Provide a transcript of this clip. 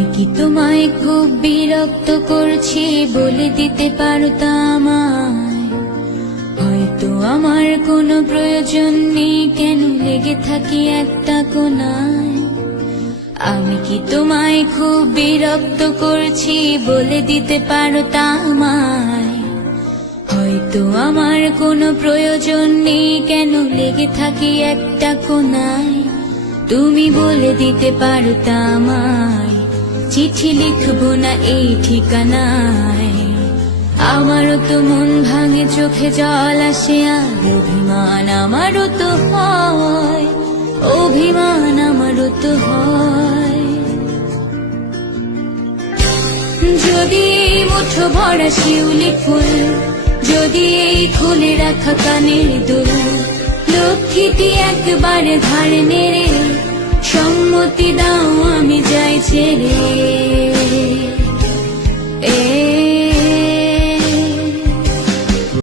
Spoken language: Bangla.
আমি কি তোমায় খুব বিরক্ত করছি বলে দিতে পারতা আমায়? হয়তো আমার কোনো প্রয়োজন নেই, কেন লেগে থাকি একটা কোনায়। আমি কি তোমায় খুব বিরক্ত করছি বলে দিতে পারতা আমায়? হয়তো আমার কোনো প্রয়োজন নেই, কেন লেগে থাকি একটা কোনায়। তুমি বলে দিতে পারতা আমায়, চিঠি লিখবো না এই ঠিকানায়। আমারও তো মন ভাঙে, চোখে জল আসে, আর অভিমান আমারও তো হয়, অভিমান আমারও তো হয়। যদি এই মুঠো ভরা শিউলি ফুল, যদি এই খুলে রাখা কানের দুল, লক্ষ্মীটি একবারে ধার নেড়ে সম্মতি দাও আমি যাই ছেড়ে।